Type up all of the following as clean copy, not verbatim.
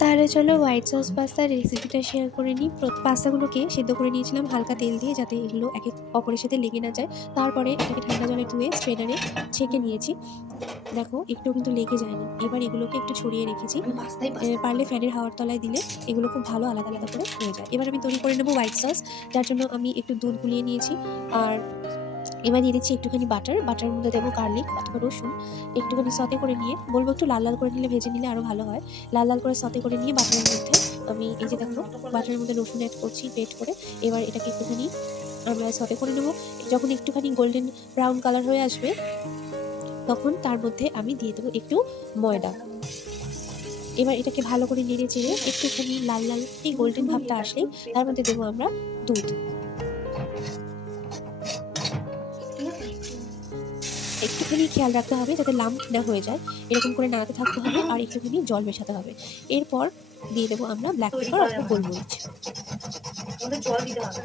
তাহলে চলো white sauce পাস্তার রেসিপিটা শেয়ার করে নিই। পাস্তাগুলোকে সেদ্ধ করে নিয়েছিলাম হালকা তেল দিয়ে, যাতে এগুলো এক এক অপরের সাথে লেগে না যায়। তারপরে এটাকে ঠান্ডা জলে ধুয়ে স্ট্রেনারে ছেঁকে নিয়েছি। দেখো একটু কিন্তু লেগে যায়নি। এবার এগুলোকে একটু ছড়িয়ে রেখেছি। পারলে ফ্যানের হাওয়ার তলায় দিলে এগুলো খুব ভালো আলাদা আলাদা করে হয়ে যায়। এবার আমি তৈরি করে নেবো হোয়াইট সস। যার জন্য আমি একটু দুধ গুলিয়ে নিয়েছি। আর এবার দিয়ে দিচ্ছি একটুখানি বাটারের মধ্যে দেবো গার্লিক অথবা রসুন। একটুখানি সতে করে নিয়ে, বলবো একটু লাল লাল করে নিলে, ভেজে নিলে আরও ভালো হয়। লাল লাল করে সতে করে নিয়ে বাটারের মধ্যে আমি এই যে দেখো বাটারের মধ্যে রসুন অ্যাড করছি গ্রেট করে। এবার এটাকে একটুখানি আমরা সতে করে নেবো। যখন একটুখানি গোল্ডেন ব্রাউন কালার হয়ে আসবে, তখন তার মধ্যে আমি দিয়ে দেবো একটু ময়দা। এবার এটাকে ভালো করে নেড়ে চেড়ে একটুখানি লাল লাল এই গোল্ডেন ভাবটা আসলেই তার মধ্যে দেবো আমরা দুধ। একটুখানি খেয়াল রাখতে হবে যাতে লাম্প না হয়ে যায়, এরকম করে নাড়াতে থাকতে হবে। আর একটুখানি জল মেশাতে হবে। এরপর দিয়ে দেবো আমরা ব্ল্যাক পেপার অথবা গোলমরিচ। জল দিতে হবে।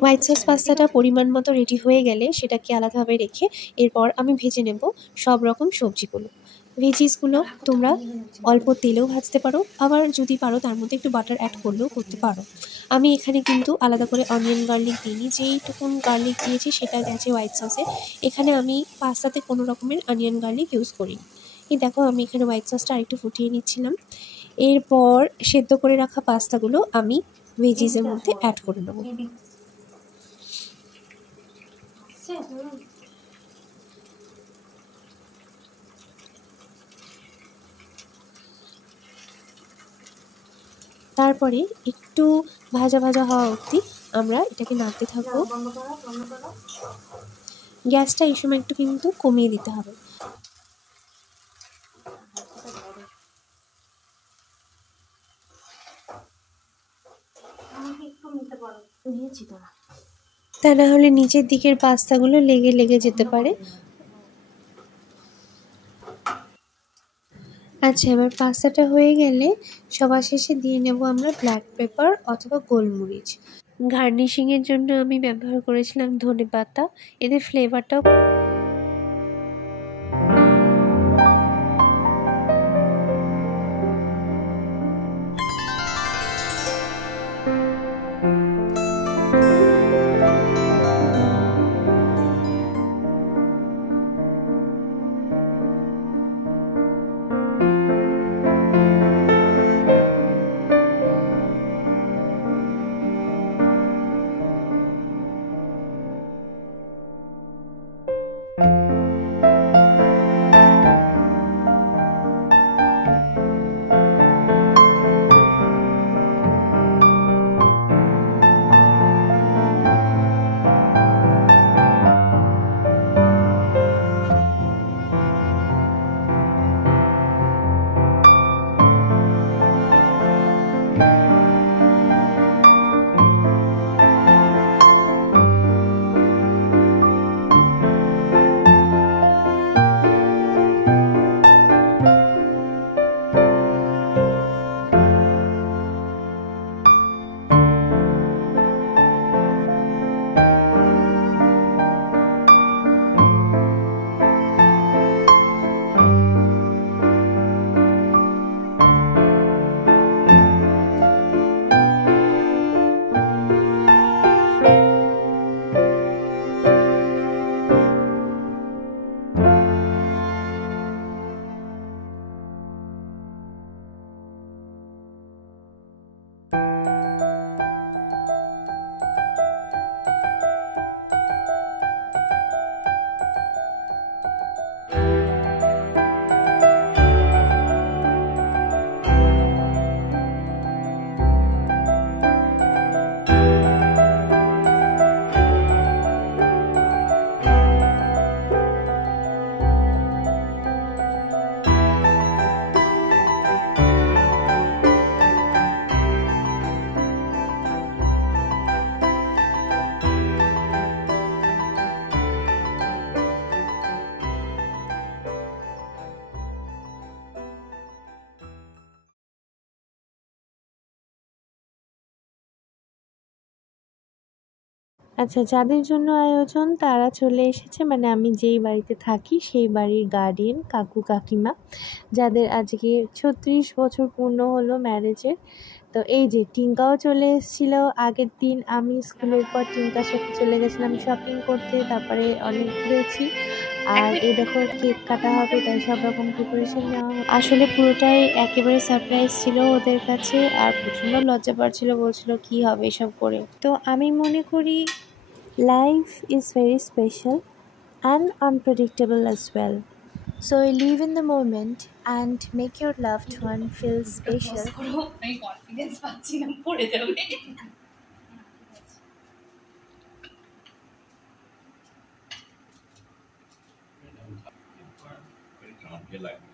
হোয়াইট সস পাস্তাটা পরিমাণ মতো রেডি হয়ে গেলে সেটাকে আলাদাভাবে রেখে এরপর আমি ভেজে নেব সব রকম সবজিগুলো। ভেজিসগুলো তোমরা অল্প তেলেও ভাজতে পারো, আবার যদি পারো তার মধ্যে একটু বাটার অ্যাড করলেও করতে পারো। আমি এখানে কিন্তু আলাদা করে অনিয়ন গার্লিক দিইনি, যেইটুকুন গার্লিক দিয়েছি সেটা গেছে হোয়াইট সসে। এখানে আমি পাস্তাতে কোনো রকমের অনিয়ন গার্লিক ইউজ করি। এই দেখো আমি এখানে হোয়াইট সসটা আরেকটু ফুটিয়ে নিচ্ছিলাম। এরপর সেদ্ধ করে রাখা পাস্তাগুলো আমি ভেজিসের মধ্যে অ্যাড করে নেবো। তারপরে একটু ভাজা ভাজা হওয়া অবধি আমরা এটাকে নাড়তে থাকবো। গ্যাসটা এই সময় একটু কিন্তু কমিয়ে দিতে হবে। তা না হলে নিচের দিকের পাস্তাগুলো লেগে লেগে যেতে পারে। আচ্ছা, এবার পাস্তাটা হয়ে গেলে সবার শেষে দিয়ে নেব আমরা ব্ল্যাক পেপার অথবা গোলমরিচ। গার্নিশিংয়ের জন্য আমি ব্যবহার করেছিলাম ধনেপাতা। এদের ফ্লেভারটাও আচ্ছা, যাদের জন্য আয়োজন তারা চলে এসেছে, মানে আমি যেই বাড়িতে থাকি সেই বাড়ির গার্ডিয়ান কাকু কাকিমা, যাদের আজকে 36 বছর পূর্ণ হলো ম্যারেজের। তো এই যে টিঙ্কাও চলে এসেছিলো আগের দিন। আমি স্কুলের পর টিঙ্কার সাথে চলে গেছিলাম শপিং করতে, তারপরে অনেক ঘুরেছি। আর এই দেখো কেক কাটা হবে, তাই সব রকম প্রিপারেশন নেওয়া হবে। আসলে পুরোটাই একেবারে সারপ্রাইজ ছিল ওদের কাছে, আর প্রচণ্ড লজ্জা পাচ্ছিল, বলছিল কি হবে এসব করে। তো আমি মনে করি life is very special and unpredictable as well. So live in the moment and make your loved one feel special. আমি কনফিডেন্স পাচ্ছি না, পড়ে যাবে। Like